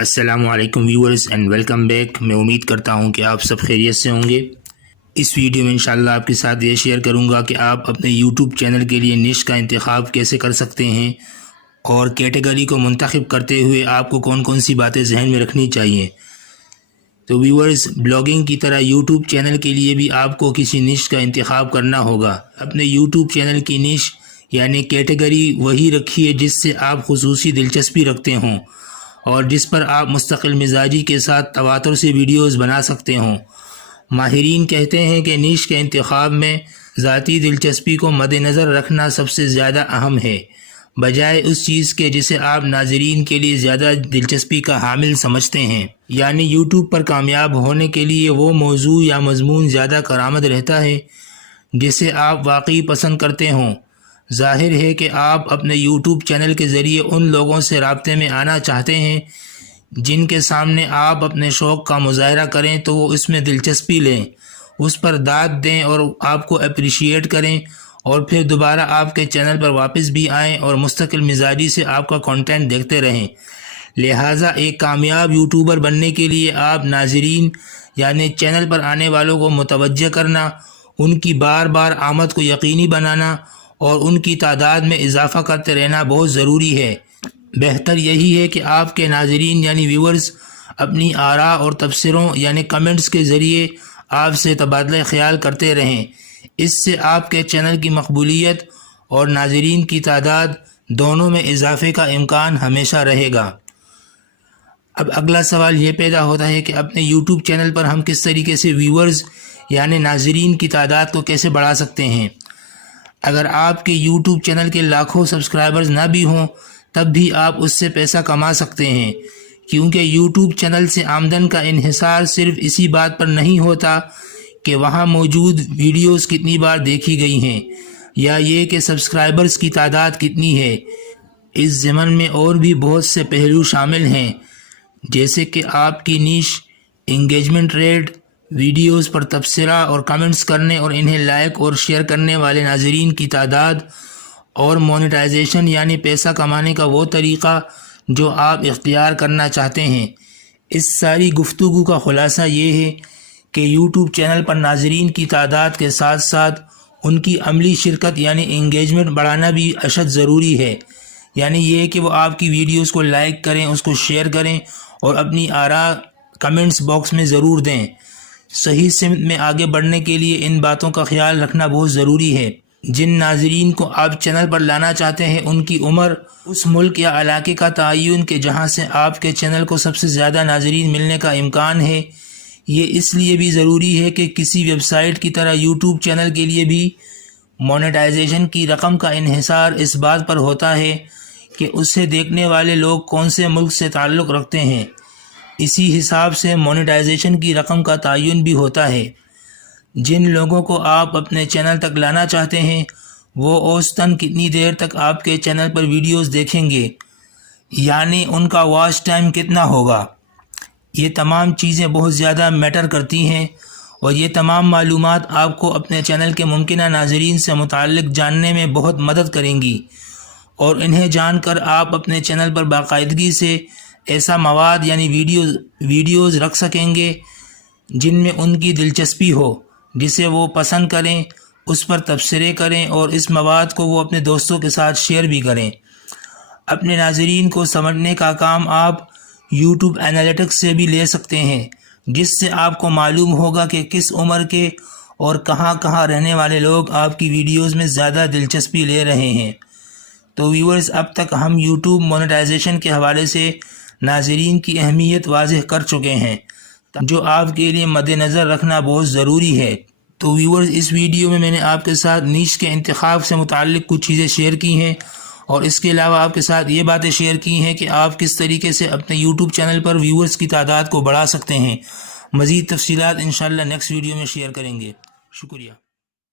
السلام علیکم viewers and welcome back. میں امید کرتا ہوں کہ آپ سب خیریت سے ہوں گے۔ اس ویڈیو میں انشاءاللہ آپ کے ساتھ یہ شیئر کروں گا کہ آپ اپنے یوٹیوب چینل کے لیے نش کا انتخاب کیسے کر سکتے ہیں اور کیٹیگری کو منتخب کرتے ہوئے آپ کو کون کون سی باتیں ذہن میں رکھنی چاہیے۔ تو ویورز، بلاگنگ کی طرح یوٹیوب چینل کے لیے بھی آپ کو کسی نش کا انتخاب کرنا ہوگا۔ اپنے یوٹیوب چینل کی نش یعنی کیٹیگری وہی رکھیے جس سے آپ خصوصی دلچسپی رکھتے ہوں اور جس پر آپ مستقل مزاجی کے ساتھ تواتر سے ویڈیوز بنا سکتے ہوں۔ ماہرین کہتے ہیں کہ نش کے انتخاب میں ذاتی دلچسپی کو مد نظر رکھنا سب سے زیادہ اہم ہے، بجائے اس چیز کے جسے آپ ناظرین کے لیے زیادہ دلچسپی کا حامل سمجھتے ہیں۔ یعنی یوٹیوب پر کامیاب ہونے کے لیے وہ موضوع یا مضمون زیادہ کارآمد رہتا ہے جسے آپ واقعی پسند کرتے ہوں۔ ظاہر ہے کہ آپ اپنے یوٹیوب چینل کے ذریعے ان لوگوں سے رابطے میں آنا چاہتے ہیں جن کے سامنے آپ اپنے شوق کا مظاہرہ کریں تو وہ اس میں دلچسپی لیں، اس پر داد دیں اور آپ کو اپریشیٹ کریں، اور پھر دوبارہ آپ کے چینل پر واپس بھی آئیں اور مستقل مزاجی سے آپ کا کنٹینٹ دیکھتے رہیں۔ لہٰذا ایک کامیاب یوٹیوبر بننے کے لیے آپ ناظرین یعنی چینل پر آنے والوں کو متوجہ کرنا، ان کی بار بار آمد کو یقینی بنانا اور ان کی تعداد میں اضافہ کرتے رہنا بہت ضروری ہے۔ بہتر یہی ہے کہ آپ کے ناظرین یعنی ویورز اپنی آراء اور تبصروں یعنی کمنٹس کے ذریعے آپ سے تبادلہ خیال کرتے رہیں۔ اس سے آپ کے چینل کی مقبولیت اور ناظرین کی تعداد دونوں میں اضافے کا امکان ہمیشہ رہے گا۔ اب اگلا سوال یہ پیدا ہوتا ہے کہ اپنے یوٹیوب چینل پر ہم کس طریقے سے ویورز یعنی ناظرین کی تعداد کو کیسے بڑھا سکتے ہیں۔ اگر آپ کے یوٹیوب چینل کے لاکھوں سبسکرائبرز نہ بھی ہوں تب بھی آپ اس سے پیسہ کما سکتے ہیں، کیونکہ یوٹیوب چینل سے آمدن کا انحصار صرف اسی بات پر نہیں ہوتا کہ وہاں موجود ویڈیوز کتنی بار دیکھی گئی ہیں یا یہ کہ سبسکرائبرز کی تعداد کتنی ہے۔ اس ضمن میں اور بھی بہت سے پہلو شامل ہیں، جیسے کہ آپ کی نیش، انگیجمنٹ ریٹ، ویڈیوز پر تبصرہ اور کمنٹس کرنے اور انہیں لائک اور شیئر کرنے والے ناظرین کی تعداد، اور مونیٹائزیشن یعنی پیسہ کمانے کا وہ طریقہ جو آپ اختیار کرنا چاہتے ہیں۔ اس ساری گفتگو کا خلاصہ یہ ہے کہ یوٹیوب چینل پر ناظرین کی تعداد کے ساتھ ساتھ ان کی عملی شرکت یعنی انگیجمنٹ بڑھانا بھی اشد ضروری ہے۔ یعنی یہ کہ وہ آپ کی ویڈیوز کو لائک کریں، اس کو شیئر کریں اور اپنی آراء کمنٹس باکس میں ضرور دیں۔ صحیح سمت میں آگے بڑھنے کے لیے ان باتوں کا خیال رکھنا بہت ضروری ہے۔ جن ناظرین کو آپ چینل پر لانا چاہتے ہیں ان کی عمر، اس ملک یا علاقے کا تعین کہ جہاں سے آپ کے چینل کو سب سے زیادہ ناظرین ملنے کا امکان ہے۔ یہ اس لیے بھی ضروری ہے کہ کسی ویب سائٹ کی طرح یوٹیوب چینل کے لیے بھی مونیٹائزیشن کی رقم کا انحصار اس بات پر ہوتا ہے کہ اسے دیکھنے والے لوگ کون سے ملک سے تعلق رکھتے ہیں۔ اسی حساب سے مونیٹائزیشن کی رقم کا تعین بھی ہوتا ہے۔ جن لوگوں کو آپ اپنے چینل تک لانا چاہتے ہیں وہ اوسطاً کتنی دیر تک آپ کے چینل پر ویڈیوز دیکھیں گے، یعنی ان کا واچ ٹائم کتنا ہوگا۔ یہ تمام چیزیں بہت زیادہ میٹر کرتی ہیں اور یہ تمام معلومات آپ کو اپنے چینل کے ممکنہ ناظرین سے متعلق جاننے میں بہت مدد کریں گی، اور انہیں جان کر آپ اپنے چینل پر باقاعدگی سے ایسا مواد یعنی ویڈیوز رکھ سکیں گے جن میں ان کی دلچسپی ہو، جسے وہ پسند کریں، اس پر تبصرے کریں اور اس مواد کو وہ اپنے دوستوں کے ساتھ شیئر بھی کریں۔ اپنے ناظرین کو سمجھنے کا کام آپ یوٹیوب انالیٹکس سے بھی لے سکتے ہیں، جس سے آپ کو معلوم ہوگا کہ کس عمر کے اور کہاں کہاں رہنے والے لوگ آپ کی ویڈیوز میں زیادہ دلچسپی لے رہے ہیں۔ تو ویورز، اب تک ہم یوٹیوب مونیٹائزیشن کے حوالے سے ناظرین کی اہمیت واضح کر چکے ہیں، جو آپ کے لیے مد نظر رکھنا بہت ضروری ہے۔ تو ویورز، اس ویڈیو میں نے آپ کے ساتھ نیش کے انتخاب سے متعلق کچھ چیزیں شیئر کی ہیں، اور اس کے علاوہ آپ کے ساتھ یہ باتیں شیئر کی ہیں کہ آپ کس طریقے سے اپنے یوٹیوب چینل پر ویورز کی تعداد کو بڑھا سکتے ہیں۔ مزید تفصیلات انشاءاللہ نیکسٹ ویڈیو میں شیئر کریں گے۔ شکریہ۔